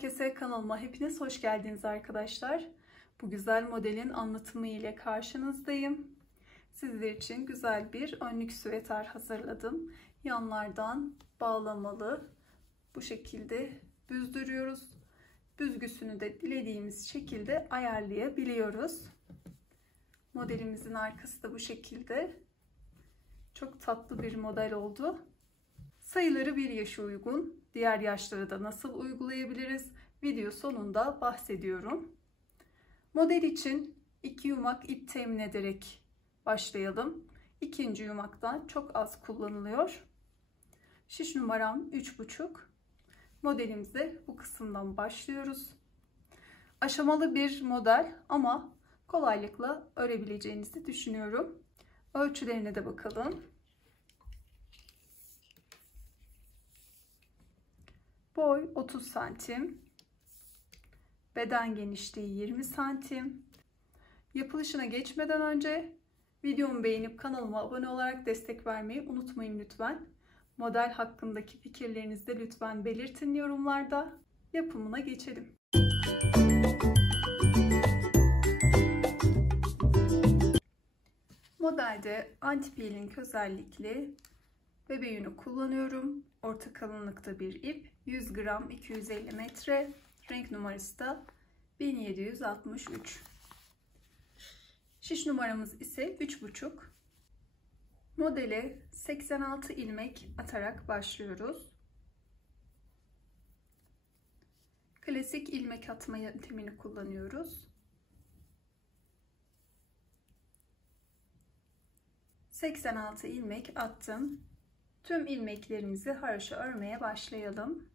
herkese, kanalıma hepiniz hoş geldiniz arkadaşlar. Bu güzel modelin anlatımı ile karşınızdayım. Sizler için güzel bir önlük süveter hazırladım. Yanlardan bağlamalı bu şekilde büzdürüyoruz. Büzgüsünü de dilediğimiz şekilde ayarlayabiliyoruz. Modelimizin arkası da bu şekilde. Çok tatlı bir model oldu. Sayıları 1 yaşa uygun. Diğer yaşları da nasıl uygulayabiliriz? Video sonunda bahsediyorum. Model için 2 yumak ip temin ederek başlayalım. İkinci yumaktan çok az kullanılıyor. Şiş numaram 3,5. Modelimize bu kısımdan başlıyoruz. Aşamalı bir model ama kolaylıkla örebileceğinizi düşünüyorum. Ölçülerine de bakalım. Boy 30 santim. Beden genişliği 20 santim. Yapılışına geçmeden önce videomu beğenip kanalıma abone olarak destek vermeyi unutmayın lütfen. Model hakkındaki fikirlerinizi de lütfen belirtin yorumlarda. Yapımına geçelim. Modelde anti-peeling özellikli bebe yünü kullanıyorum. Orta kalınlıkta bir ip. 100 gram 250 metre. Renk numarası da 1763. Şiş numaramız ise 3,5. Modele 86 ilmek atarak başlıyoruz. Klasik ilmek atma yöntemini kullanıyoruz. 86 ilmek attım. Tüm ilmeklerimizi haroşa örmeye başlayalım.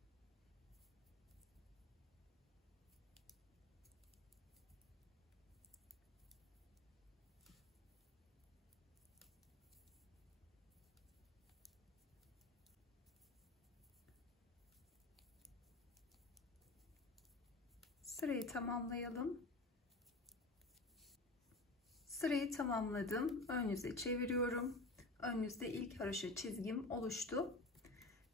Sırayı tamamlayalım. Sırayı tamamladım. Ön yüze çeviriyorum. Ön yüzde ilk haroşa çizgim oluştu.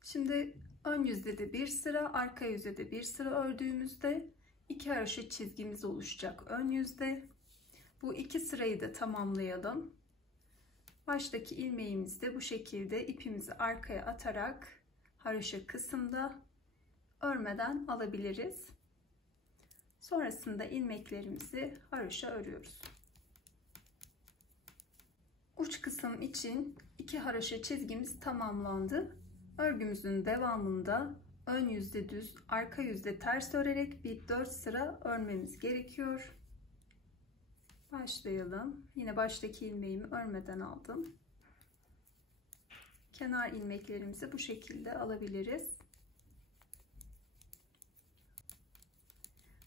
Şimdi ön yüzde de bir sıra, arka yüzde de bir sıra ördüğümüzde 2 haroşa çizgimiz oluşacak ön yüzde. Bu 2 sırayı da tamamlayalım. Baştaki ilmeğimizi de bu şekilde ipimizi arkaya atarak haroşa kısımda örmeden alabiliriz. Sonrasında ilmeklerimizi haroşa örüyoruz. Uç kısım için 2 haroşa çizgimiz tamamlandı. Örgümüzün devamında ön yüzde düz, arka yüzde ters örerek bir 4 sıra örmemiz gerekiyor. Başlayalım. Yine baştaki ilmeğimi örmeden aldım. Kenar ilmeklerimizi bu şekilde alabiliriz.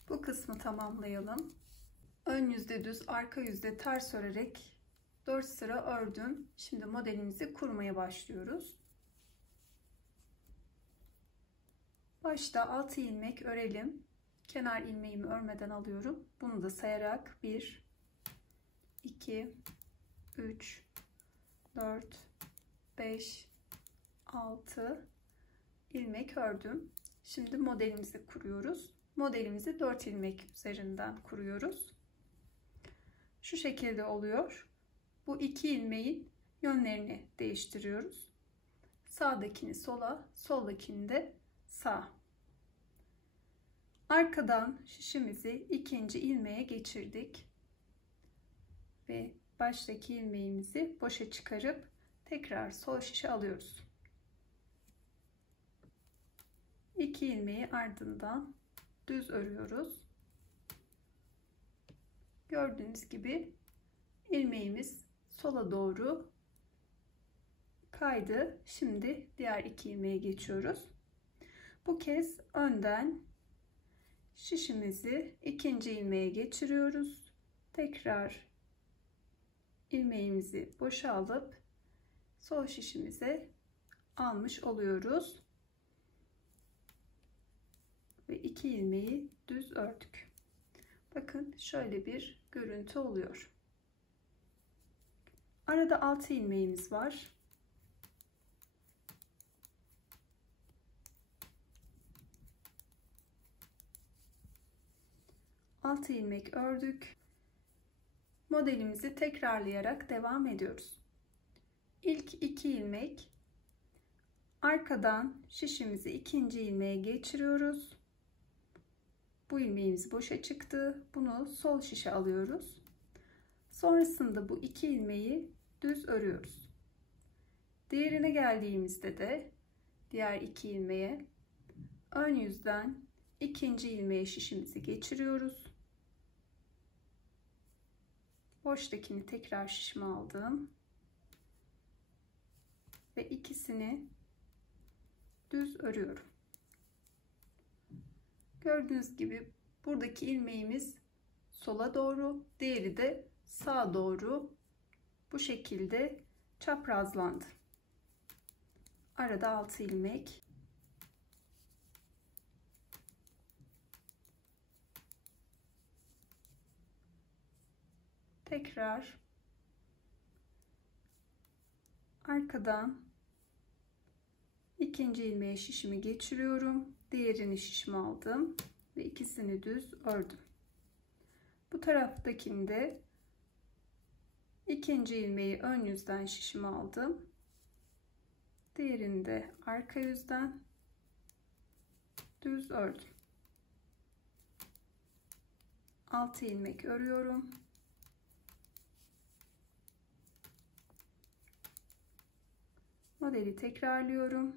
Bu kısmı tamamlayalım. Ön yüzde düz, arka yüzde ters örerek 4 sıra ördüm. Şimdi modelimizi kurmaya başlıyoruz. Başta 6 ilmek örelim. Kenar ilmeğimi örmeden alıyorum. Bunu da sayarak 1, 2, 3, 4, 5, 6 ilmek ördüm. Şimdi modelimizi kuruyoruz. Modelimizi 4 ilmek üzerinden kuruyoruz. Şu şekilde oluyor. Bu 2 ilmeğin yönlerini değiştiriyoruz. Sağdakini sola, soldakini de sağa. Arkadan şişimizi ikinci ilmeğe geçirdik. Ve baştaki ilmeğimizi boşa çıkarıp tekrar sol şişe alıyoruz. 2 ilmeği ardından düz örüyoruz. Gördüğünüz gibi ilmeğimiz sola doğru kaydı. Şimdi diğer 2 ilmeğe geçiyoruz. Bu kez önden şişimizi ikinci ilmeğe geçiriyoruz. Tekrar ilmeğimizi boşa alıp sol şişimize almış oluyoruz. Ve 2 ilmeği düz ördük. Bakın şöyle bir görüntü oluyor. Arada 6 ilmeğimiz var. 6 ilmek ördük. Modelimizi tekrarlayarak devam ediyoruz. İlk 2 ilmek, arkadan şişimizi ikinci ilmeğe geçiriyoruz. Bu ilmeğimiz boşa çıktı. Bunu sol şişe alıyoruz. Sonrasında bu 2 ilmeği düz örüyoruz. Diğerine geldiğimizde de diğer 2 ilmeğe ön yüzden ikinci ilmeğe şişimizi geçiriyoruz. Boştakini tekrar şişime aldım ve ikisini düz örüyorum. Gördüğünüz gibi buradaki ilmeğimiz sola doğru, diğeri de sağa doğru bu şekilde çaprazlandı. Arada 6 ilmek. Tekrar arkadan ikinci ilmeğe şişimi geçiriyorum. Diğerini şişime aldım ve ikisini düz ördüm. Bu taraftakinde ikinci ilmeği ön yüzden şişime aldım. Diğerini de arka yüzden düz ördüm. 6 ilmek örüyorum. Modeli tekrarlıyorum.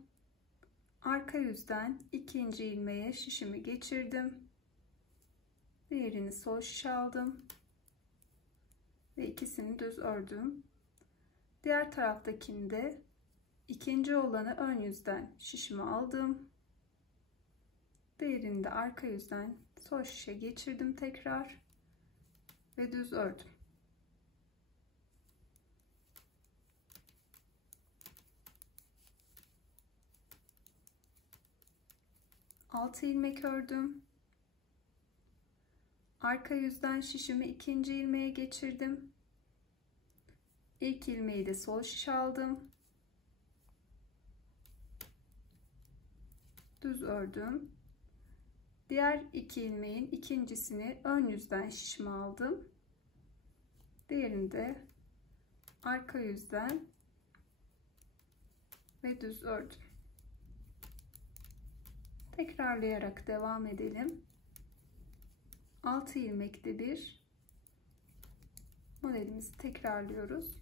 Arka yüzden ikinci ilmeğe şişimi geçirdim. Diğerini sol şişe aldım ve ikisini düz ördüm. Diğer taraftakinde ikinci olanı ön yüzden şişimi aldım. Diğerini de arka yüzden sol şişe geçirdim tekrar ve düz ördüm. Altı ilmek ördüm. Arka yüzden şişimi ikinci ilmeğe geçirdim. İlk ilmeği de sol şişe aldım. Düz ördüm. Diğer iki ilmeğin ikincisini ön yüzden şişime aldım. Diğerini de arka yüzden ve düz ördüm. Tekrarlayarak devam edelim. 6 ilmekte bir modelimizi tekrarlıyoruz.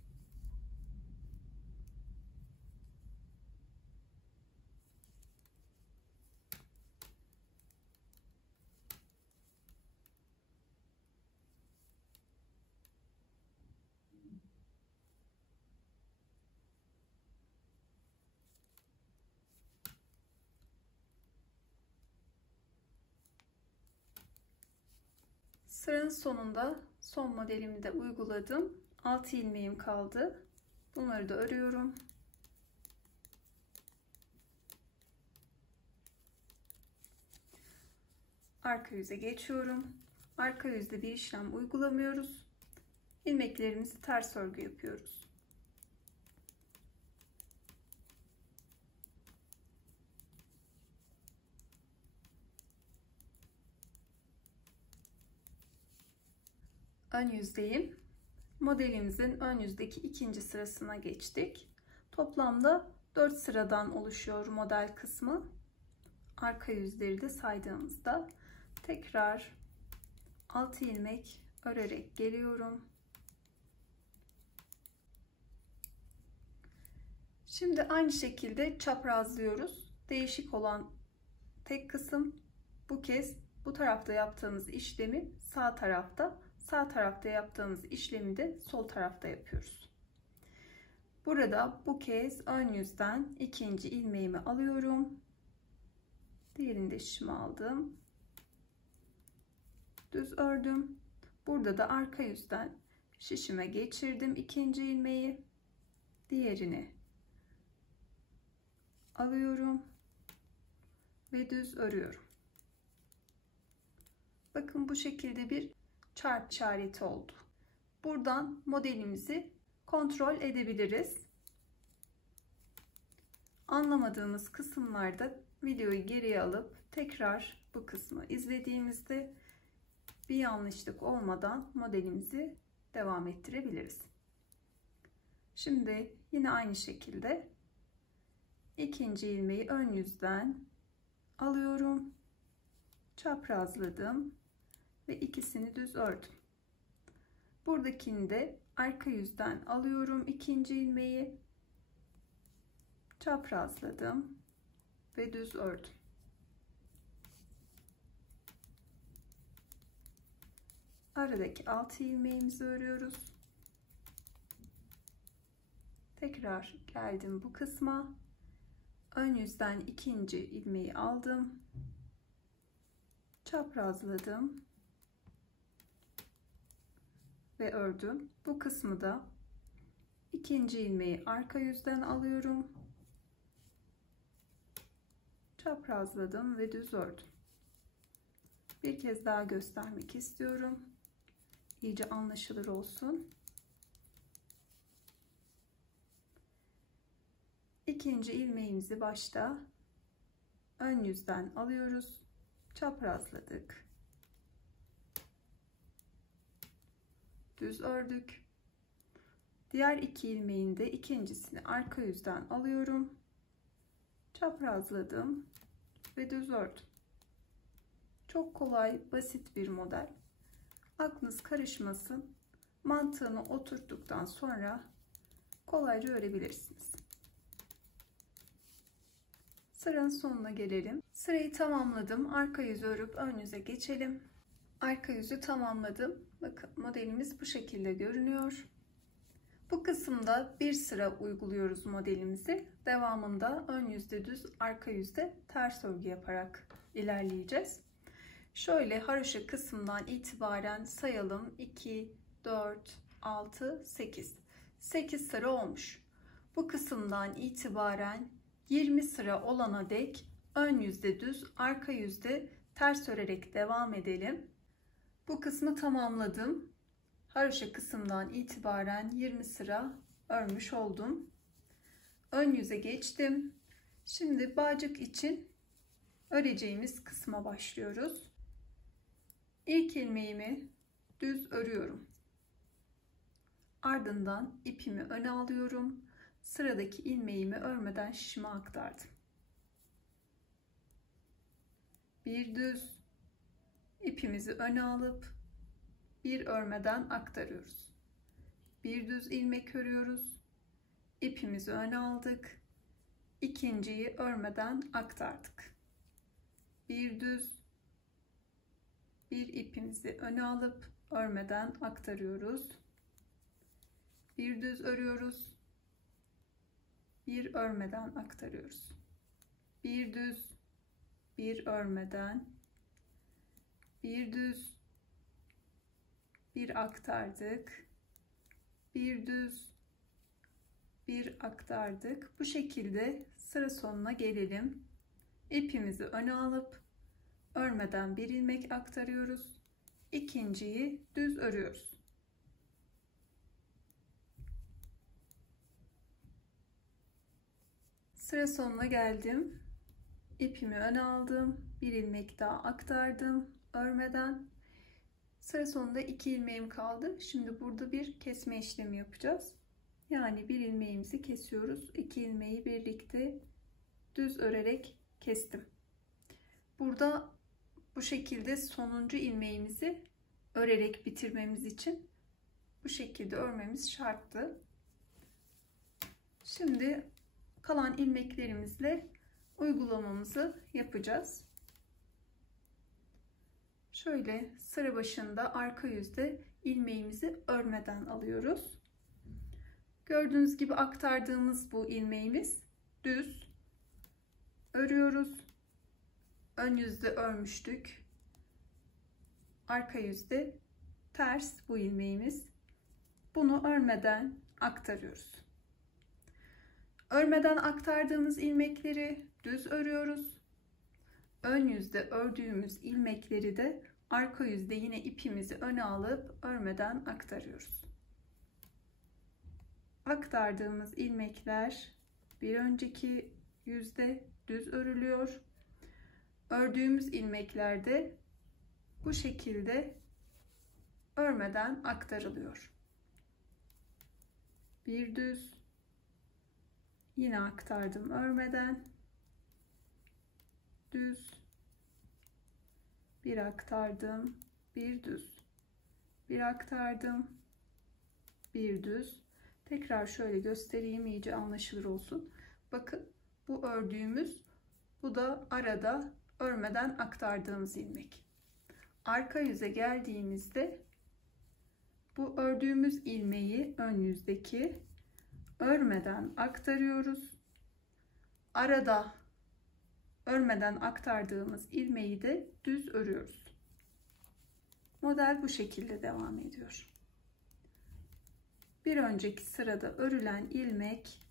Sıranın sonunda son modelimi de uyguladım. 6 ilmeğim kaldı. Bunları da örüyorum. Arka yüze geçiyorum. Arka yüzde bir işlem uygulamıyoruz. İlmeklerimizi ters örgü yapıyoruz. Ön yüzdeyim. Modelimizin ön yüzdeki ikinci sırasına geçtik. Toplamda 4 sıradan oluşuyor model kısmı. Arka yüzleri de saydığımızda tekrar 6 ilmek örerek geliyorum. Şimdi aynı şekilde çaprazlıyoruz. Değişik olan tek kısım bu kez bu tarafta yaptığımız işlemi sağ tarafta, sağ tarafta yaptığımız işlemi de sol tarafta yapıyoruz. Burada bu kez ön yüzden ikinci ilmeğimi alıyorum. Diğerini de şişime aldım. Düz ördüm. Burada da arka yüzden şişime geçirdim ikinci ilmeği. Diğerini alıyorum ve düz örüyorum. Bakın bu şekilde bir çarp işareti oldu. Buradan modelimizi kontrol edebiliriz. Anlamadığımız kısımlarda videoyu geriye alıp tekrar bu kısmı izlediğimizde bir yanlışlık olmadan modelimizi devam ettirebiliriz. Şimdi yine aynı şekilde ikinci ilmeği ön yüzden alıyorum, çaprazladım ve ikisini düz ördüm. Buradakini de arka yüzden alıyorum, ikinci ilmeği çaprazladım ve düz ördüm. Aradaki 6 ilmeğimizi örüyoruz. Tekrar geldim bu kısma. Ön yüzden ikinci ilmeği aldım. Çaprazladım ve ördüm. Bu kısmı da ikinci ilmeği arka yüzden alıyorum. Çaprazladım ve düz ördüm. Bir kez daha göstermek istiyorum. İyice anlaşılır olsun. İkinci ilmeğimizi başta ön yüzden alıyoruz. Çaprazladık. Düz ördük. Diğer iki ilmeğin de ikincisini arka yüzden alıyorum. Çaprazladım ve düz ördüm. Çok kolay, basit bir model. Aklınız karışmasın. Mantığını oturttuktan sonra kolayca örebilirsiniz. Sıranın sonuna gelelim. Sırayı tamamladım. Arka yüzü örüp ön yüze geçelim. Arka yüzü tamamladım. Bakın modelimiz bu şekilde görünüyor. Bu kısımda bir sıra uyguluyoruz modelimizi. Devamında ön yüzde düz, arka yüzde ters örgü yaparak ilerleyeceğiz. Şöyle haroşa kısmından itibaren sayalım. 2, 4, 6, 8. 8 sıra olmuş. Bu kısımdan itibaren 20 sıra olana dek ön yüzde düz, arka yüzde ters örerek devam edelim. Bu kısmı tamamladım. Haroşa kısımdan itibaren 20 sıra örmüş oldum. Ön yüze geçtim. Şimdi bağcık için öreceğimiz kısma başlıyoruz. İlk ilmeğimi düz örüyorum. Ardından ipimi öne alıyorum. Sıradaki ilmeğimi örmeden şişime aktardım. Bir düz, ipimizi öne alıp bir örmeden aktarıyoruz. Bir düz ilmek örüyoruz. İpimizi öne aldık. İkinciyi örmeden aktardık. Bir düz, bir ipimizi öne alıp örmeden aktarıyoruz. Bir düz örüyoruz. Bir örmeden aktarıyoruz. Bir düz, bir örmeden, bir düz, bir aktardık, bir düz, bir aktardık. Bu şekilde sıra sonuna gelelim. İpimizi öne alıp örmeden bir ilmek aktarıyoruz. İkinciyi düz örüyoruz. Sıra sonuna geldim. İpimi öne aldım. Bir ilmek daha aktardım örmeden. Sıra sonunda 2 ilmeğim kaldı. Şimdi burada bir kesme işlemi yapacağız. Yani bir ilmeğimizi kesiyoruz. 2 ilmeği birlikte düz örerek kestim. Burada bu şekilde sonuncu ilmeğimizi örerek bitirmemiz için bu şekilde örmemiz şarttı. Şimdi kalan ilmeklerimizle uygulamamızı yapacağız. Şöyle sıra başında arka yüzde ilmeğimizi örmeden alıyoruz. Gördüğünüz gibi aktardığımız bu ilmeğimiz düz. Örüyoruz. Ön yüzde örmüştük. Arka yüzde ters bu ilmeğimiz. Bunu örmeden aktarıyoruz. Örmeden aktardığımız ilmekleri düz örüyoruz. Ön yüzde ördüğümüz ilmekleri de arka yüzde yine ipimizi öne alıp örmeden aktarıyoruz. Aktardığımız ilmekler bir önceki yüzde düz örülüyor. Ördüğümüz ilmekler de bu şekilde örmeden aktarılıyor. Bir düz, yine aktardım örmeden, düz, bir aktardım, bir düz, bir aktardım, bir düz. Tekrar şöyle göstereyim, iyice anlaşılır olsun. Bakın, bu ördüğümüz, bu da arada örmeden aktardığımız ilmek. Arka yüze geldiğimizde bu ördüğümüz ilmeği ön yüzdeki örmeden aktarıyoruz. Arada örmeden aktardığımız ilmeği de düz örüyoruz. Model bu şekilde devam ediyor. Bir önceki sırada örülen ilmek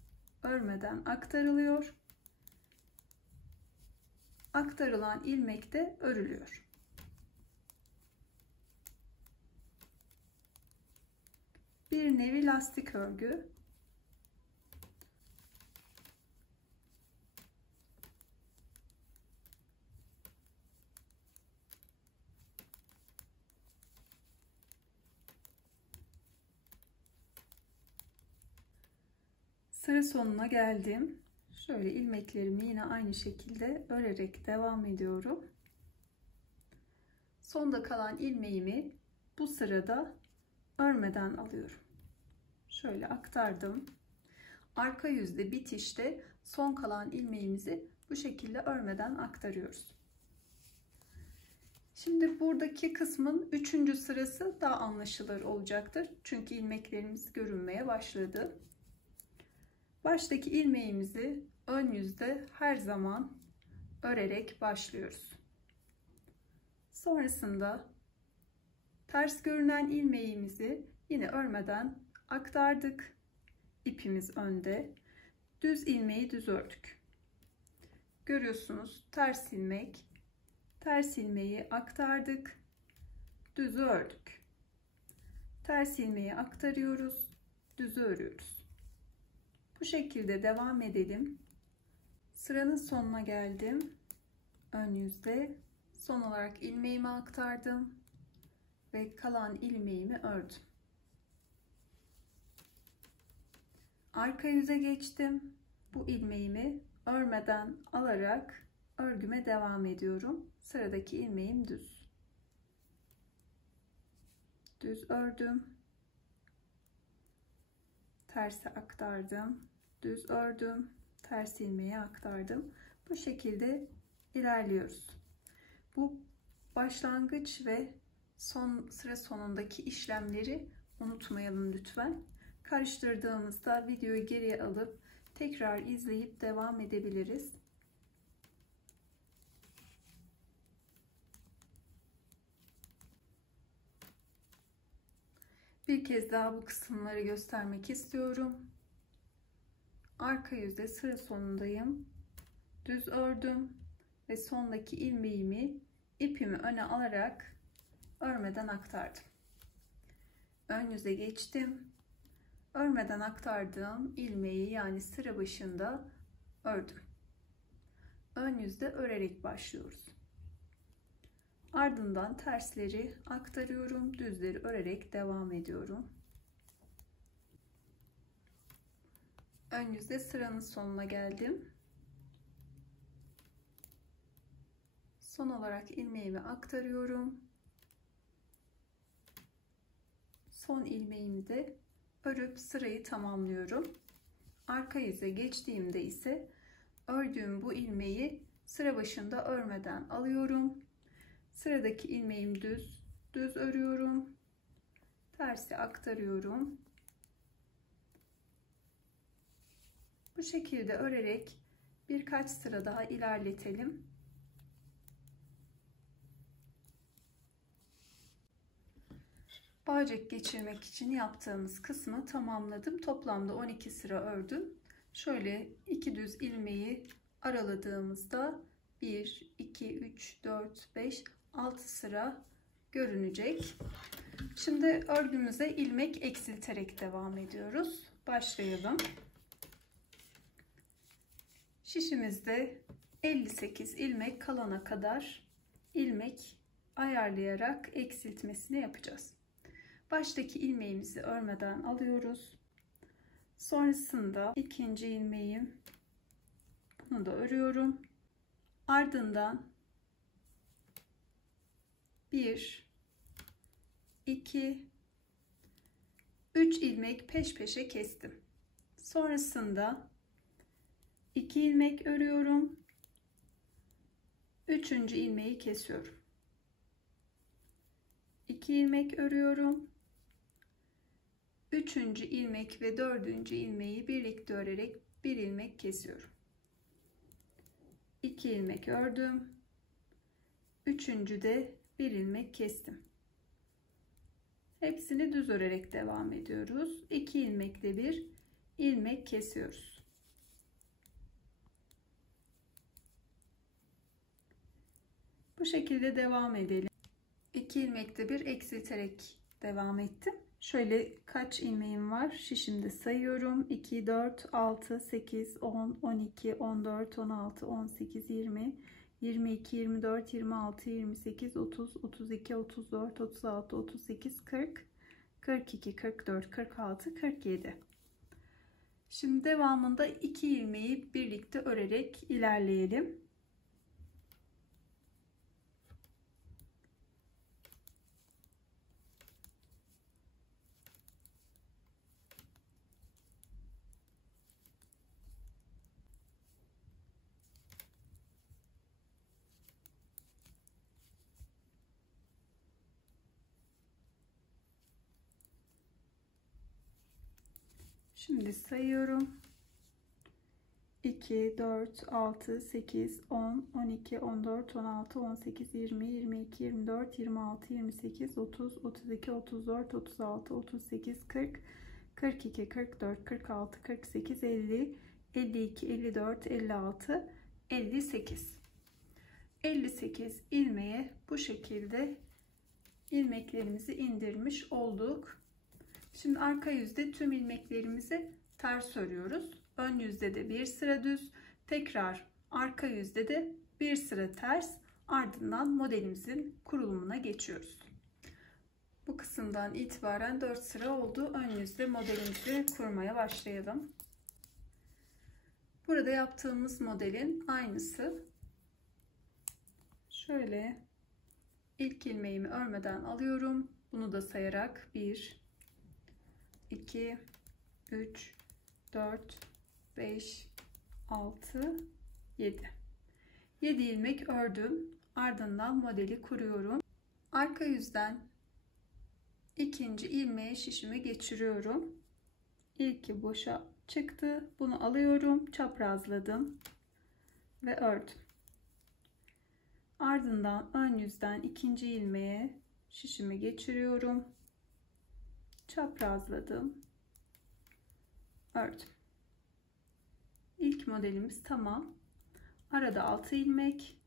örmeden aktarılıyor. Aktarılan ilmek de örülüyor. Bir nevi lastik örgü. Sıra sonuna geldim. Şöyle ilmeklerimi yine aynı şekilde örerek devam ediyorum. Sonda kalan ilmeğimi bu sırada örmeden alıyorum. Şöyle aktardım. Arka yüzde bitişte son kalan ilmeğimizi bu şekilde örmeden aktarıyoruz. Şimdi buradaki kısmın 3. sırası daha anlaşılır olacaktır. Çünkü ilmeklerimiz görünmeye başladı. Baştaki ilmeğimizi ön yüzde her zaman örerek başlıyoruz. Sonrasında ters görünen ilmeğimizi yine örmeden aktardık. İpimiz önde. Düz ilmeği düz ördük. Görüyorsunuz, ters ilmek, ters ilmeği aktardık. Düzü ördük. Ters ilmeği aktarıyoruz. Düzü örüyoruz. Bu şekilde devam edelim. Sıranın sonuna geldim. Ön yüzde son olarak ilmeğimi aktardım ve kalan ilmeğimi ördüm. Arka yüze geçtim. Bu ilmeğimi örmeden alarak örgüme devam ediyorum. Sıradaki ilmeğim düz. Düz ördüm. Terse aktardım. Düz ördüm. Ters ilmeği aktardım. Bu şekilde ilerliyoruz. Bu başlangıç ve sıra sonundaki işlemleri unutmayalım lütfen. Karıştırdığımızda videoyu geriye alıp tekrar izleyip devam edebiliriz. Bir kez daha bu kısımları göstermek istiyorum. Arka yüzde sıra sonundayım. Düz ördüm ve sondaki ilmeğimi ipimi öne alarak örmeden aktardım. Ön yüze geçtim. Örmeden aktardığım ilmeği, yani sıra başında ördüm. Ön yüzde örerek başlıyoruz. Ardından tersleri aktarıyorum, düzleri örerek devam ediyorum. Ön yüzde sıranın sonuna geldim. Son olarak ilmeğimi aktarıyorum. Son ilmeğimi de örüp sırayı tamamlıyorum. Arka yüze geçtiğimde ise ördüğüm bu ilmeği sıra başında örmeden alıyorum. Sıradaki ilmeğim düz, düz örüyorum. Tersi aktarıyorum. Bu şekilde örerek birkaç sıra daha ilerletelim. Bağcık geçirmek için yaptığımız kısmı tamamladım. Toplamda 12 sıra ördüm. Şöyle 2 düz ilmeği araladığımızda 1, 2, 3, 4, 5, 6 sıra görünecek. Şimdi örgümüze ilmek eksilterek devam ediyoruz. Başlayalım. Şişimizde 58 ilmek kalana kadar ilmek ayarlayarak eksiltmesini yapacağız. Baştaki ilmeğimizi örmeden alıyoruz. Sonrasında ikinci ilmeği, bunu da örüyorum. Ardından 1, 2, 3 ilmek peş peşe kestim. Sonrasında 2 ilmek örüyorum. 3. ilmeği kesiyorum. 2 ilmek örüyorum. 3. ilmek ve 4. ilmeği birlikte örerek 1 ilmek kesiyorum. 2 ilmek ördüm. 3. de 1 ilmek kestim. Hepsini düz örerek devam ediyoruz. 2 ilmekle 1 ilmek kesiyoruz. Bu şekilde devam edelim. 2 ilmekte 1 eksilterek devam ettim. Şöyle kaç ilmeğim var? Şişimde sayıyorum. 2, 4, 6, 8, 10, 12, 14, 16, 18, 20, 22, 24, 26, 28, 30, 32, 34, 36, 38, 40, 42, 44, 46, 47. Şimdi devamında 2 ilmeği birlikte örerek ilerleyelim. Şimdi sayıyorum. 2, 4, 6, 8, 10, 12, 14, 16, 18, 20, 22, 24, 26, 28, 30, 32, 34, 36, 38, 40, 42, 44, 46, 48, 50, 52, 54, 56, 58. 58 ilmeğe bu şekilde ilmeklerimizi indirmiş olduk. Şimdi arka yüzde tüm ilmeklerimizi ters örüyoruz. Ön yüzde de bir sıra düz. Tekrar arka yüzde de bir sıra ters. Ardından modelimizin kurulumuna geçiyoruz. Bu kısımdan itibaren 4 sıra oldu. Ön yüzde modelimizi kurmaya başlayalım. Burada yaptığımız modelin aynısı. Şöyle ilk ilmeğimi örmeden alıyorum. Bunu da sayarak 1, 2, 3, 4, 5, 6, 7. 7 ilmek ördüm. Ardından modeli kuruyorum. Arka yüzden ikinci ilmeğe şişimi geçiriyorum. İlki boşa çıktı. Bunu alıyorum. Çaprazladım ve ördüm. Ardından ön yüzden ikinci ilmeğe şişimi geçiriyorum. Çaprazladım. Ördüm. İlk modelimiz tamam. Arada 6 ilmek.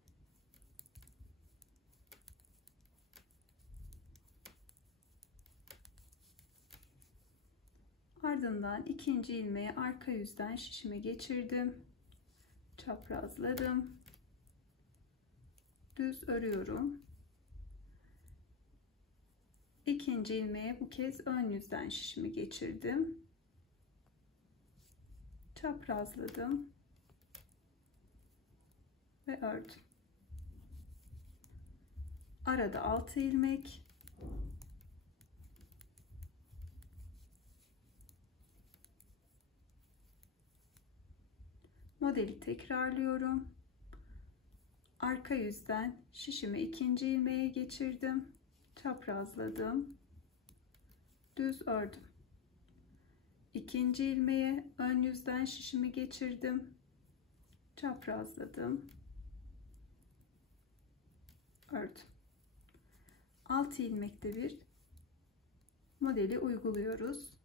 Ardından ikinci ilmeği arka yüzden şişime geçirdim. Çaprazladım. Düz örüyorum. İkinci ilmeğe bu kez ön yüzden şişimi geçirdim. Çaprazladım ve ördüm. Arada 6 ilmek. Modeli tekrarlıyorum. Arka yüzden şişimi ikinci ilmeğe geçirdim. Çaprazladım. Düz ördüm. İkinci ilmeğe ön yüzden şişimi geçirdim. Çaprazladım. Ördüm. 6 ilmekte bir modeli uyguluyoruz.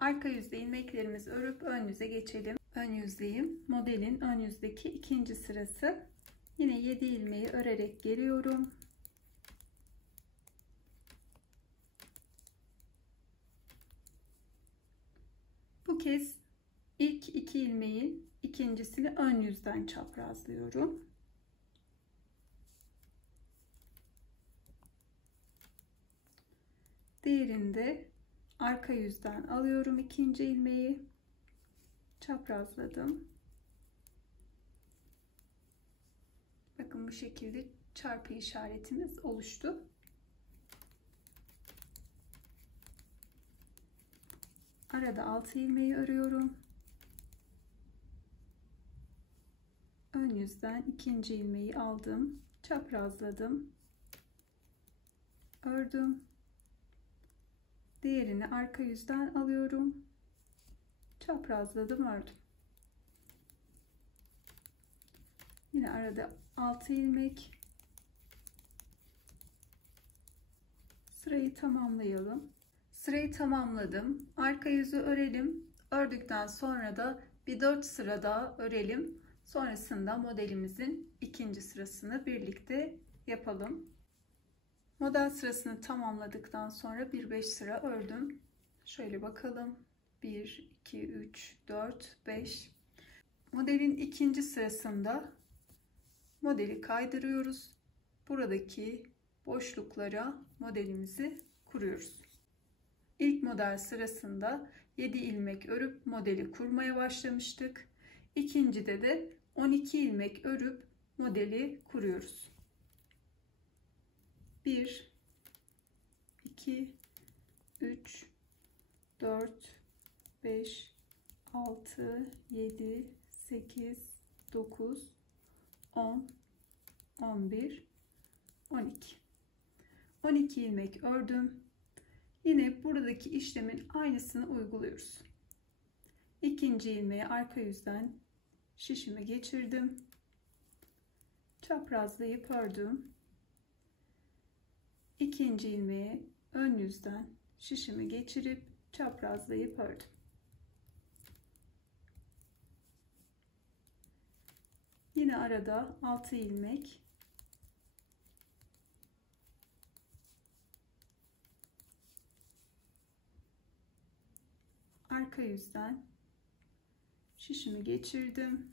Arka yüzde ilmeklerimizi örüp ön yüze geçelim. Ön yüzdeyim. Modelin ön yüzdeki ikinci sırası. Yine 7 ilmeği örerek geliyorum. Bu kez ilk 2 ilmeğin ikincisini ön yüzden çaprazlıyorum. Diğerinde arka yüzden alıyorum ikinci ilmeği, çaprazladım. Bakın bu şekilde çarpı işaretimiz oluştu. Arada 6 ilmeği örüyorum. Ön yüzden ikinci ilmeği aldım, çaprazladım, ördüm. Diğerini arka yüzden alıyorum, çaprazladım, ördüm. Yine arada 6 ilmek. Sırayı tamamlayalım. Sırayı tamamladım. Arka yüzü örelim. Ördükten sonra da bir 4 sıra daha örelim. Sonrasında modelimizin ikinci sırasını birlikte yapalım. Model sırasını tamamladıktan sonra bir 5 sıra ördüm. Şöyle bakalım. 1, 2, 3, 4, 5. Modelin ikinci sırasında modeli kaydırıyoruz. Buradaki boşluklara modelimizi kuruyoruz. İlk model sırasında 7 ilmek örüp modeli kurmaya başlamıştık. İkincide de 12 ilmek örüp modeli kuruyoruz. 1, 2, 3, 4, 5, 6, 7, 8, 9, 10, 11, 12. 12 ilmek ördüm. Yine buradaki işlemin aynısını uyguluyoruz. İkinci ilmeği arka yüzden şişime geçirdim. Çaprazlayıp ördüm. İkinci ilmeği ön yüzden şişimi geçirip çaprazlayıp ördüm. Yine arada 6 ilmek. Arka yüzden şişimi geçirdim.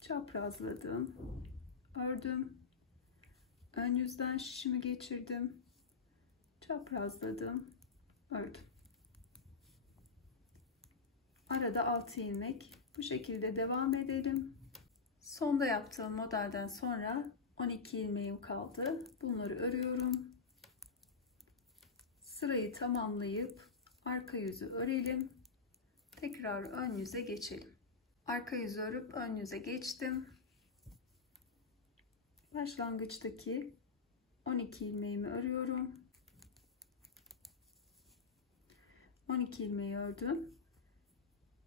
Çaprazladım. Ördüm. Ön yüzden şişimi geçirdim. Çaprazladım. Ördüm. Arada 6 ilmek. Bu şekilde devam edelim. Sonda yaptığım modelden sonra 12 ilmeğim kaldı. Bunları örüyorum. Sırayı tamamlayıp arka yüzü örelim. Tekrar ön yüze geçelim. Arka yüzü örüp ön yüze geçtim. Başlangıçtaki 12 ilmeğimi örüyorum. 12 ilmeği ördüm.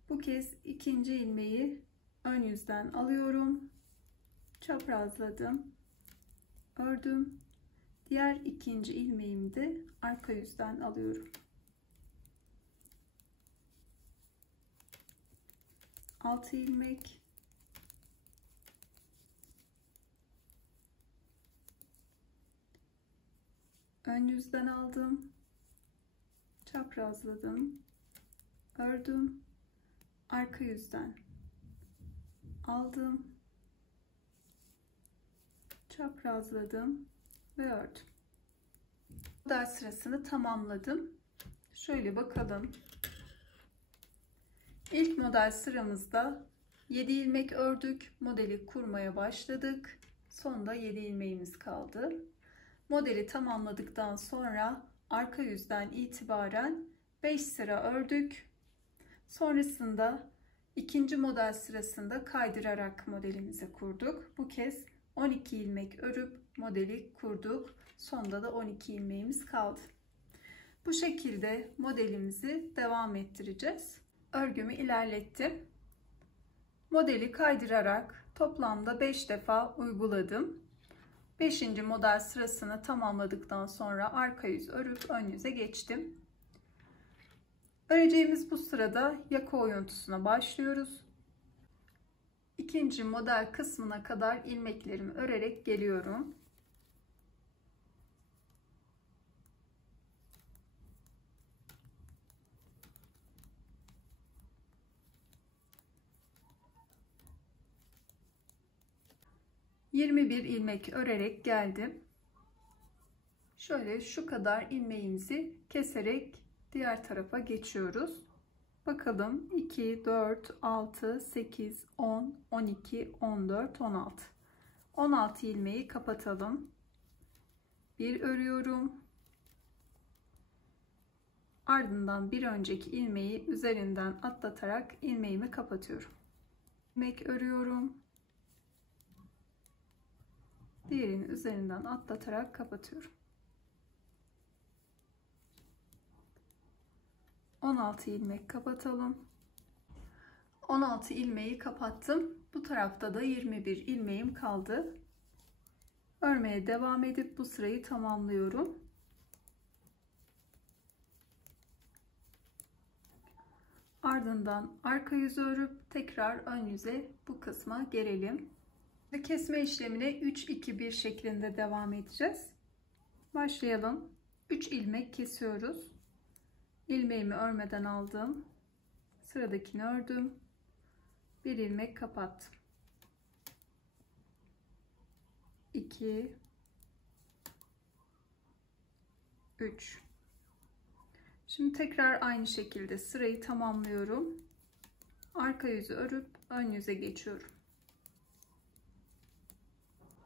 Bu kez ikinci ilmeği ön yüzden alıyorum. Çaprazladım. Ördüm. Diğer ikinci ilmeğimi de arka yüzden alıyorum. 6 ilmek. Ön yüzden aldım. Çaprazladım. Ördüm. Arka yüzden aldım. Çaprazladım ve ördüm. Model sırasını tamamladım. Şöyle bakalım. İlk model sıramızda 7 ilmek ördük. Modeli kurmaya başladık. Sonda 7 ilmeğimiz kaldı. Modeli tamamladıktan sonra arka yüzden itibaren 5 sıra ördük. Sonrasında ikinci model sırasında kaydırarak modelimizi kurduk. Bu kez 12 ilmek örüp modeli kurduk. Sonda da 12 ilmeğimiz kaldı. Bu şekilde modelimizi devam ettireceğiz. Örgümü ilerlettim. Modeli kaydırarak toplamda 5 defa uyguladım. 5. model sırasını tamamladıktan sonra arka yüz örüp ön yüze geçtim. Öreceğimiz bu sırada yaka oyuntusuna başlıyoruz. İkinci model kısmına kadar ilmeklerimi örerek geliyorum. 21 ilmek örerek geldim. Şöyle şu kadar ilmeğimizi keserek diğer tarafa geçiyoruz. Bakalım 2, 4, 6, 8, 10, 12, 14, 16. 16 ilmeği kapatalım. Bir örüyorum. Ardından bir önceki ilmeği üzerinden atlatarak ilmeğimi kapatıyorum. İlmek örüyorum. Diğerini üzerinden atlatarak kapatıyorum. 16 ilmek kapatalım. 16 ilmeği kapattım. Bu tarafta da 21 ilmeğim kaldı. Örmeye devam edip bu sırayı tamamlıyorum. Ardından arka yüzü örüp tekrar ön yüze bu kısma gelelim. Ve kesme işlemine 3-2-1 şeklinde devam edeceğiz. Başlayalım. 3 ilmek kesiyoruz. İlmeğimi örmeden aldım. Sıradakini ördüm. Bir ilmek kapattım. 2 3. Şimdi tekrar aynı şekilde sırayı tamamlıyorum. Arka yüzü örüp ön yüze geçiyorum.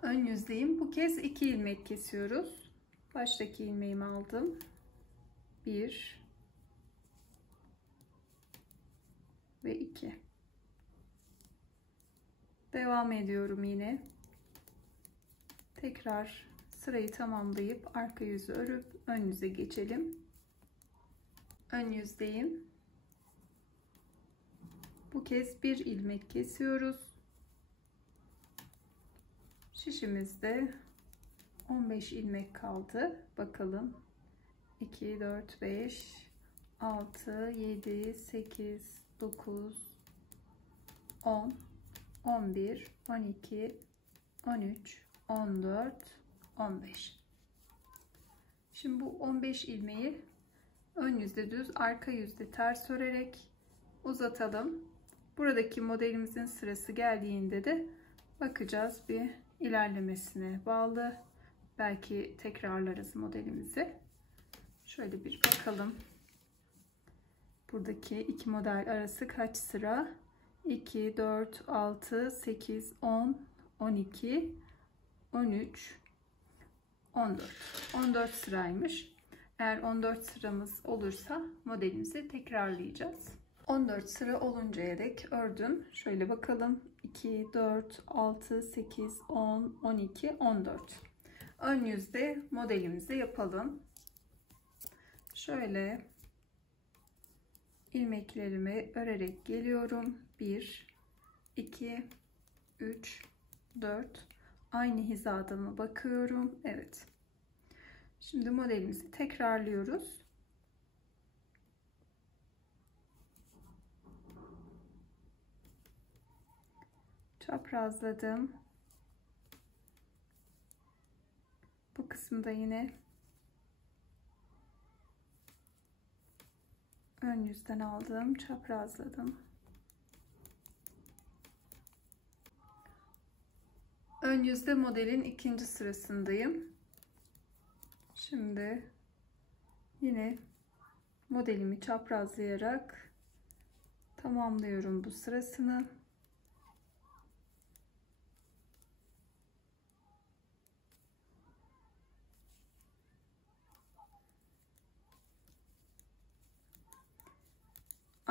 Ön yüzdeyim. Bu kez 2 ilmek kesiyoruz. Baştaki ilmeğimi aldım. 1 ve 2. Devam ediyorum yine. Tekrar sırayı tamamlayıp arka yüzü örüp ön yüze geçelim. Ön yüzdeyim. Bu kez bir ilmek kesiyoruz. Şişimizde 15 ilmek kaldı. Bakalım. 2, 4, 5, 6, 7, 8, 9, 10, 11, 12, 13, 14, 15. Şimdi bu 15 ilmeği ön yüzde düz, arka yüzde ters örerek uzatalım. Buradaki modelimizin sırası geldiğinde de bakacağız, bir ilerlemesine bağlı. Belki tekrarlarız modelimizi. Şöyle bir bakalım. Buradaki iki model arası kaç sıra? 2, 4, 6, 8, 10, 12, 13, 14. 14 sıraymış. Eğer 14 sıramız olursa modelimizi tekrarlayacağız. 14 sıra oluncaya dek ördüm. Şöyle bakalım. 2, 4, 6, 8, 10, 12, 14. Ön yüzde modelimizi yapalım. Şöyle ilmeklerimi örerek geliyorum. 1, 2, 3, 4. Aynı hizada mı bakıyorum? Evet. Şimdi modelimizi tekrarlıyoruz. Çaprazladım. Bu kısımda yine ön yüzden aldım, çaprazladım. Ön yüzde modelin ikinci sırasındayım. Şimdi yine modelimi çaprazlayarak tamamlıyorum bu sırasını.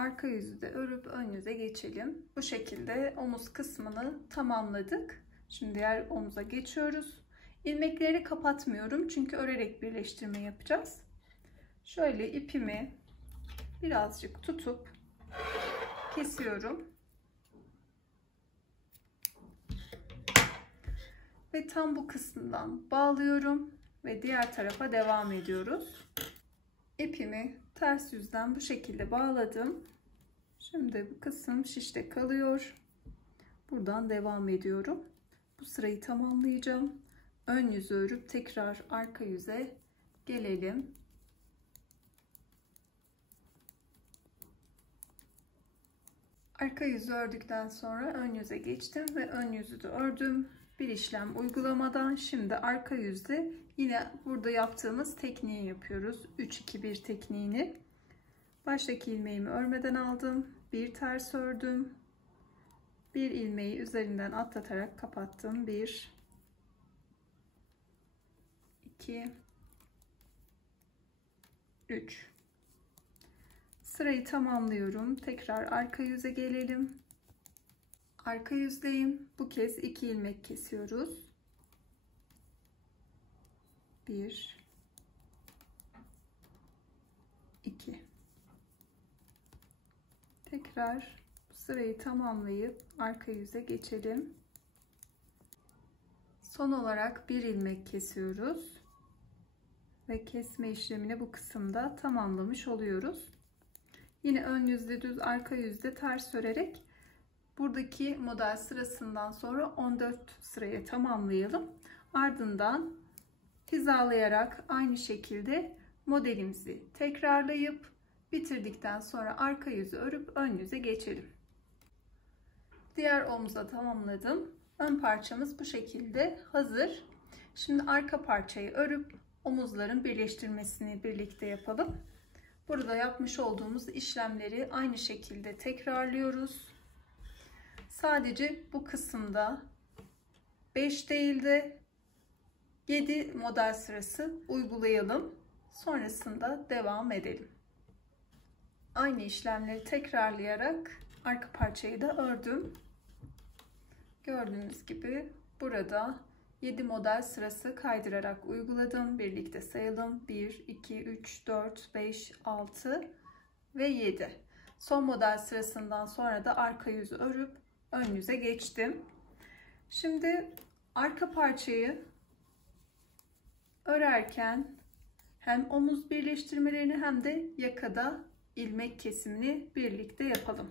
Arka yüzü de örüp ön yüze geçelim. Bu şekilde omuz kısmını tamamladık. Şimdi diğer omuza geçiyoruz. İlmekleri kapatmıyorum çünkü örerek birleştirme yapacağız. Şöyle ipimi birazcık tutup kesiyorum. Ve tam bu kısımdan bağlıyorum ve diğer tarafa devam ediyoruz. İpimi ters yüzden bu şekilde bağladım. Şimdi bu kısım şişte kalıyor. Buradan devam ediyorum. Bu sırayı tamamlayacağım. Ön yüzü örüp tekrar arka yüze gelelim. Arka yüzü ördükten sonra ön yüze geçtim ve ön yüzü de ördüm. bir işlem uygulamadan şimdi arka yüzde yine burada yaptığımız tekniği yapıyoruz. 3-2-1 tekniğini. Baştaki ilmeğimi örmeden aldım. Bir ters ördüm. Bir ilmeği üzerinden atlatarak kapattım. 1 2 3. Sırayı tamamlıyorum. Tekrar arka yüze gelelim. Arka yüzdeyim. Bu kez 2 ilmek kesiyoruz. 1 2. Tekrar sırayı tamamlayıp arka yüze geçelim. Son olarak bir ilmek kesiyoruz ve kesme işlemini bu kısımda tamamlamış oluyoruz. Yine ön yüzde düz, arka yüzde ters örerek buradaki model sırasından sonra 14 sırayı tamamlayalım. Ardından hizalayarak aynı şekilde modelimizi tekrarlayıp bitirdikten sonra arka yüzü örüp ön yüze geçelim. Diğer omuza tamamladım. Ön parçamız bu şekilde hazır. Şimdi arka parçayı örüp omuzların birleştirmesini birlikte yapalım. Burada yapmış olduğumuz işlemleri aynı şekilde tekrarlıyoruz. Sadece bu kısımda 5 değil de 7 model sırası uygulayalım. Sonrasında devam edelim. Aynı işlemleri tekrarlayarak arka parçayı da ördüm. Gördüğünüz gibi burada 7 model sırası kaydırarak uyguladım. Birlikte sayalım. 1, 2, 3, 4, 5, 6 ve 7. Son model sırasından sonra da arka yüzü örüp ön yüze geçtim. Şimdi arka parçayı örerken hem omuz birleştirmelerini hem de yakada ilmek kesimini birlikte yapalım.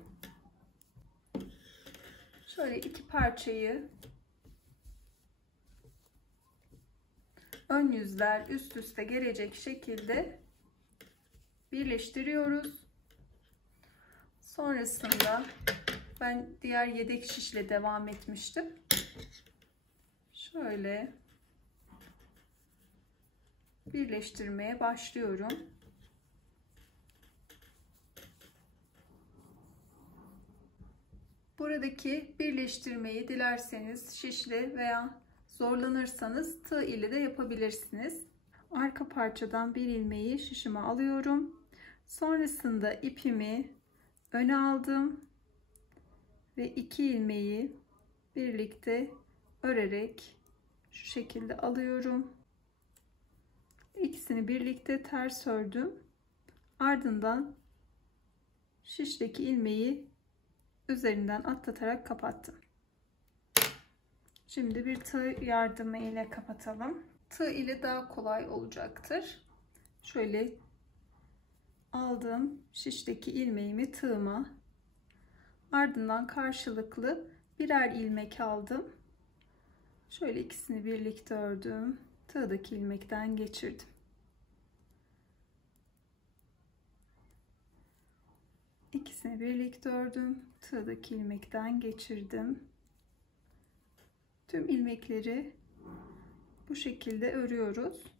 Şöyle iki parçayı ön yüzler üst üste gelecek şekilde birleştiriyoruz. Sonrasında ben diğer yedek şişle devam etmiştim. Şöyle birleştirmeye başlıyorum. Buradaki birleştirmeyi dilerseniz şişle veya zorlanırsanız tığ ile de yapabilirsiniz. Arka parçadan bir ilmeği şişime alıyorum. Sonrasında ipimi öne aldım ve iki ilmeği birlikte örerek şu şekilde alıyorum. İkisini birlikte ters ördüm. Ardından şişteki ilmeği üzerinden atlatarak kapattım. Şimdi bir tığ yardımı ile kapatalım. Tığ ile daha kolay olacaktır. Şöyle aldım şişteki ilmeğimi tığıma, ardından karşılıklı birer ilmek aldım. Şöyle ikisini birlikte ördüm. Tığdaki ilmekten geçirdim. İkisini birlikte ördüm. Tığdaki ilmekten geçirdim. Tüm ilmekleri bu şekilde örüyoruz.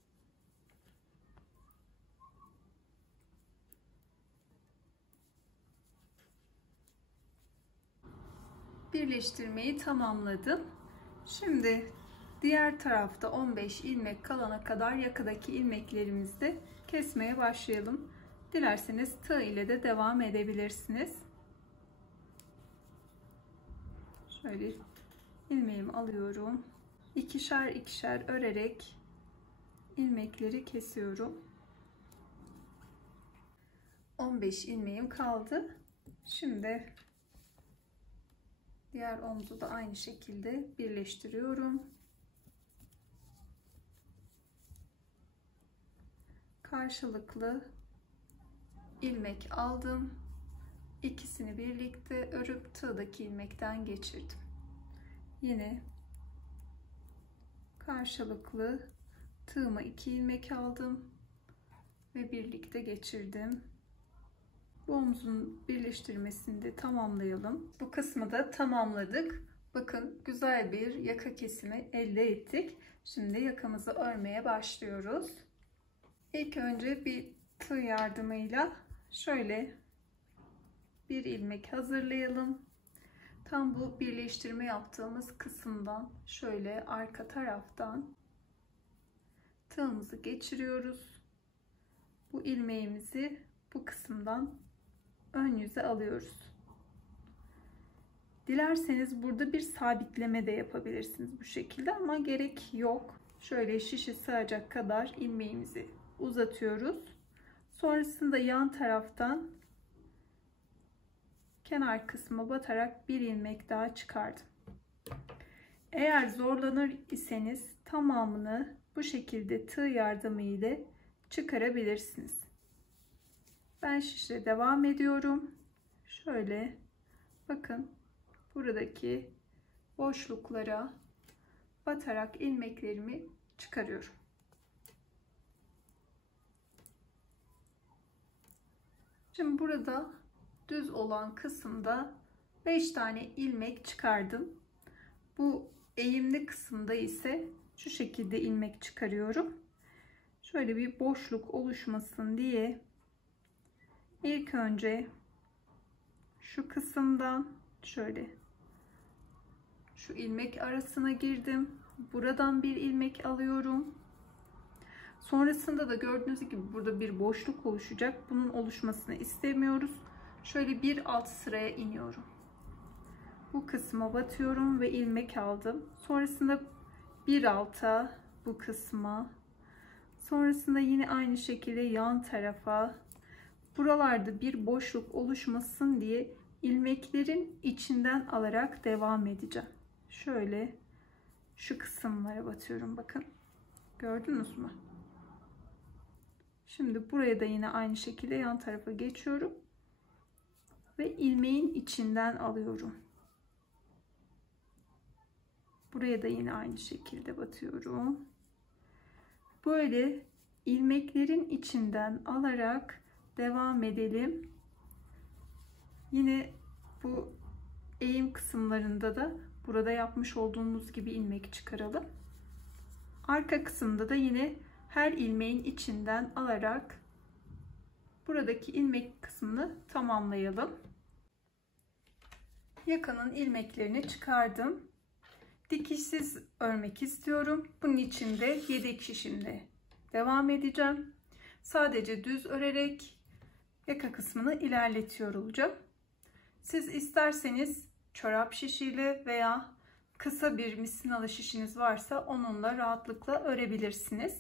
Birleştirmeyi tamamladım. Şimdi diğer tarafta 15 ilmek kalana kadar yakadaki ilmeklerimizi kesmeye başlayalım. Dilerseniz tığ ile de devam edebilirsiniz. Şöyle ilmeğimi alıyorum. İkişer ikişer örerek ilmekleri kesiyorum. 15 ilmeğim kaldı. Şimdi diğer omuzu da aynı şekilde birleştiriyorum. Karşılıklı ilmek aldım. İkisini birlikte örüp tığdaki ilmekten geçirdim. Yine karşılıklı tığıma 2 ilmek aldım ve birlikte geçirdim. Bu omuzun birleştirmesini de tamamlayalım. Bu kısmı da tamamladık. Bakın güzel bir yaka kesimi elde ettik. Şimdi yakamızı örmeye başlıyoruz. İlk önce bir tığ yardımıyla şöyle bir ilmek hazırlayalım. Tam bu birleştirme yaptığımız kısımdan şöyle arka taraftan tığımızı geçiriyoruz. Bu ilmeğimizi bu kısımdan ön yüze alıyoruz. Dilerseniz burada bir sabitleme de yapabilirsiniz bu şekilde ama gerek yok. Şöyle şişe sığacak kadar ilmeğimizi uzatıyoruz. Sonrasında yan taraftan kenar kısma batarak bir ilmek daha çıkardım. Eğer zorlanır iseniz tamamını bu şekilde tığ yardımı ile çıkarabilirsiniz. Ben şişle devam ediyorum. Şöyle bakın buradaki boşluklara batarak ilmeklerimi çıkarıyorum. Şimdi burada düz olan kısımda 5 tane ilmek çıkardım. Bu eğimli kısımda ise şu şekilde ilmek çıkarıyorum. Şöyle bir boşluk oluşmasın diye ilk önce şu kısımdan şöyle şu ilmek arasına girdim. Buradan bir ilmek alıyorum. Sonrasında da gördüğünüz gibi burada bir boşluk oluşacak. Bunun oluşmasını istemiyoruz. Şöyle bir alt sıraya iniyorum. Bu kısma batıyorum ve ilmek aldım. Sonrasında bir alta bu kısma. Sonrasında yine aynı şekilde yan tarafa. Buralarda bir boşluk oluşmasın diye ilmeklerin içinden alarak devam edeceğim. Şöyle şu kısımlara batıyorum bakın. Gördünüz mü? Şimdi buraya da yine aynı şekilde yan tarafa geçiyorum. Ve ilmeğin içinden alıyorum. Buraya da yine aynı şekilde batıyorum. Böyle ilmeklerin içinden alarak devam edelim. Yine bu eğim kısımlarında da burada yapmış olduğumuz gibi ilmek çıkaralım. Arka kısımda da yine her ilmeğin içinden alarak buradaki ilmek kısmını tamamlayalım. Yakanın ilmeklerini çıkardım. Dikişsiz örmek istiyorum. Bunun için de yedek şişimle devam edeceğim. Sadece düz örerek yaka kısmını ilerletiyor olacağım. Siz isterseniz çorap şişiyle veya kısa bir misinalı şişiniz varsa onunla rahatlıkla örebilirsiniz.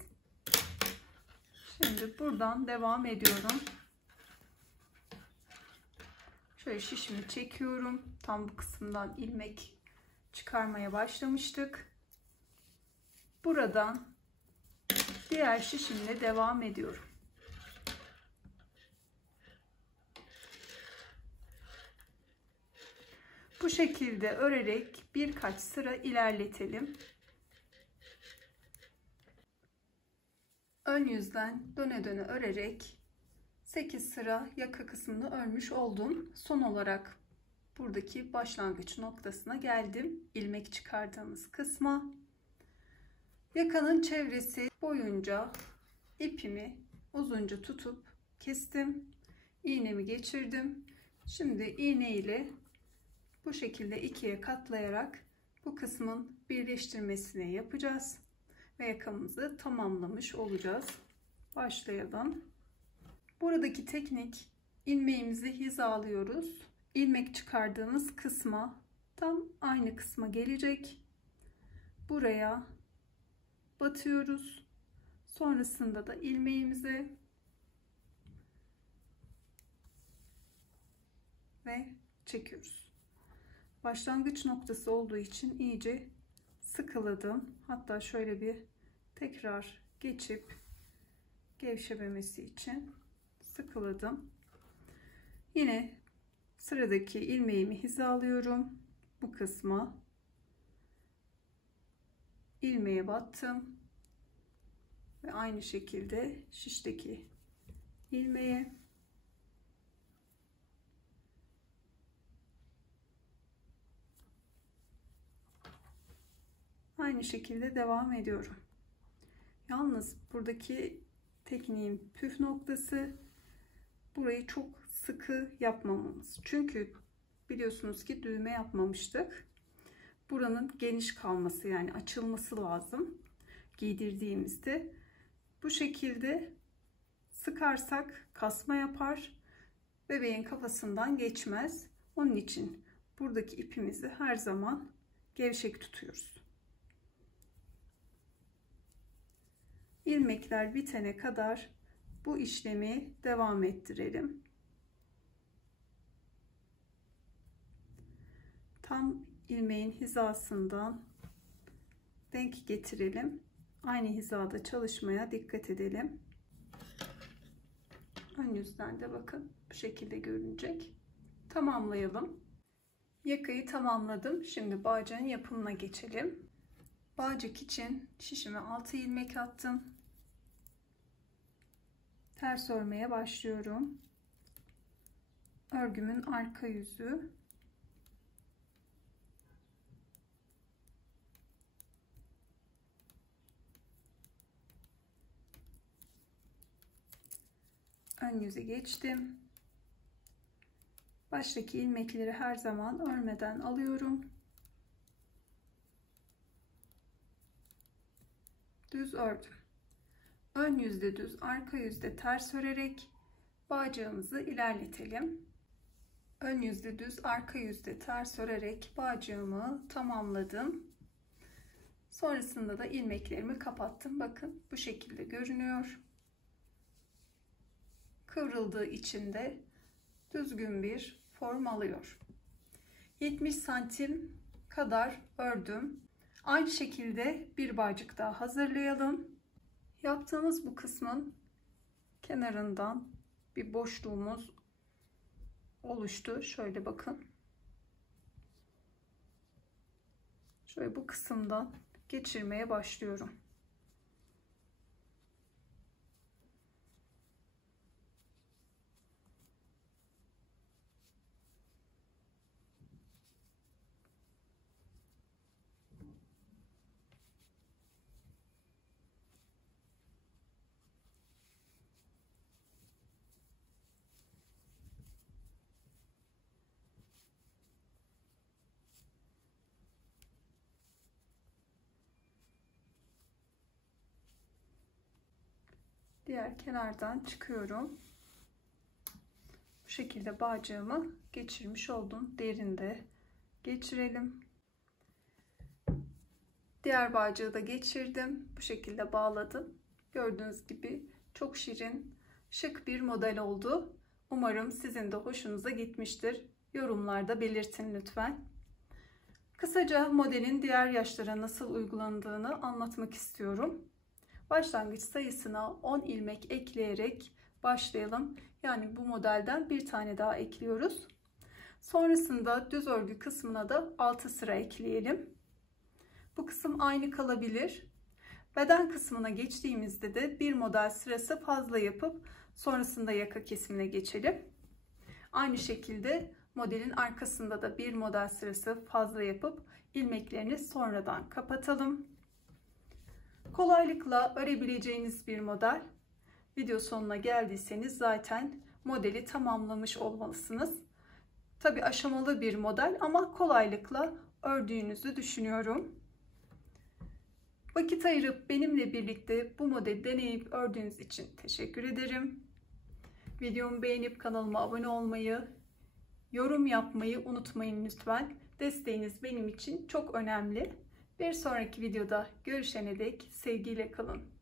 Şimdi buradan devam ediyorum. Şöyle şişimi çekiyorum. Tam bu kısımdan ilmek çıkarmaya başlamıştık. Buradan diğer şişimle devam ediyorum. Bu şekilde örerek birkaç sıra ilerletelim. Ön yüzden döne döne örerek 8 sıra yaka kısmını örmüş oldum. Son olarak buradaki başlangıç noktasına geldim. İlmek çıkardığımız kısma. Yakanın çevresi boyunca ipimi uzunca tutup kestim. İğnemi geçirdim. Şimdi iğne ile bu şekilde ikiye katlayarak bu kısmın birleştirmesini yapacağız. Ve yakamızı tamamlamış olacağız. Başlayalım. Buradaki teknik, ilmeğimizi hizalıyoruz. İlmek çıkardığımız kısma, tam aynı kısma gelecek. Buraya batıyoruz. Sonrasında da ilmeğimizi ve çekiyoruz. Başlangıç noktası olduğu için iyice sıkıladım. Hatta şöyle bir tekrar geçip gevşememesi için sıkıladım. Yine sıradaki ilmeğimi hizalıyorum. Bu kısma ilmeğe battım ve aynı şekilde şişteki ilmeğe aynı şekilde devam ediyorum. Yalnız buradaki tekniğin püf noktası burayı çok sıkı yapmamamız. Çünkü biliyorsunuz ki düğme yapmamıştık. Buranın geniş kalması, yani açılması lazım giydirdiğimizde. Bu şekilde sıkarsak kasma yapar, bebeğin kafasından geçmez. Onun için buradaki ipimizi her zaman gevşek tutuyoruz. İlmekler bitene kadar bu işlemi devam ettirelim. Tam ilmeğin hizasından denk getirelim. Aynı hizada çalışmaya dikkat edelim. Ön yüzden de bakın bu şekilde görünecek. Tamamlayalım. Yakayı tamamladım. Şimdi bağcığın yapımına geçelim. Bağcık için şişime 6 ilmek attım. Ters örmeye başlıyorum. Örgümün arka yüzü. Ön yüze geçtim. Baştaki ilmekleri her zaman örmeden alıyorum. Düz ördüm. Ön yüzde düz, arka yüzde ters örerek bağcığımızı ilerletelim. Ön yüzde düz, arka yüzde ters örerek bağcığımı tamamladım. Sonrasında da ilmeklerimi kapattım. Bakın bu şekilde görünüyor. Kıvrıldığı için de düzgün bir form alıyor. 70 santim kadar ördüm. Aynı şekilde bir bağcık daha hazırlayalım. Yaptığımız bu kısmın kenarından bir boşluğumuz oluştu. Şöyle bakın. Şöyle bu kısımdan geçirmeye başlıyorum. Diğer kenardan çıkıyorum. Bu şekilde bağcığımı geçirmiş oldum. Derinde geçirelim. Diğer bağcığı da geçirdim. Bu şekilde bağladım. Gördüğünüz gibi çok şirin, şık bir model oldu. Umarım sizin de hoşunuza gitmiştir. Yorumlarda belirtin lütfen. Kısaca modelin diğer yaşlara nasıl uygulandığını anlatmak istiyorum. Başlangıç sayısına 10 ilmek ekleyerek başlayalım. Yani bu modelden bir tane daha ekliyoruz. Sonrasında düz örgü kısmına da 6 sıra ekleyelim. Bu kısım aynı kalabilir. Beden kısmına geçtiğimizde de bir model sırası fazla yapıp sonrasında yaka kesimine geçelim. Aynı şekilde modelin arkasında da bir model sırası fazla yapıp ilmeklerini sonradan kapatalım. Kolaylıkla örebileceğiniz bir model. Video sonuna geldiyseniz zaten modeli tamamlamış olmalısınız. Tabii aşamalı bir model ama kolaylıkla ördüğünüzü düşünüyorum. Vakit ayırıp benimle birlikte bu modeli deneyip ördüğünüz için teşekkür ederim. Videomu beğenip kanalıma abone olmayı, yorum yapmayı unutmayın lütfen. Desteğiniz benim için çok önemli. Bir sonraki videoda görüşene dek sevgiyle kalın.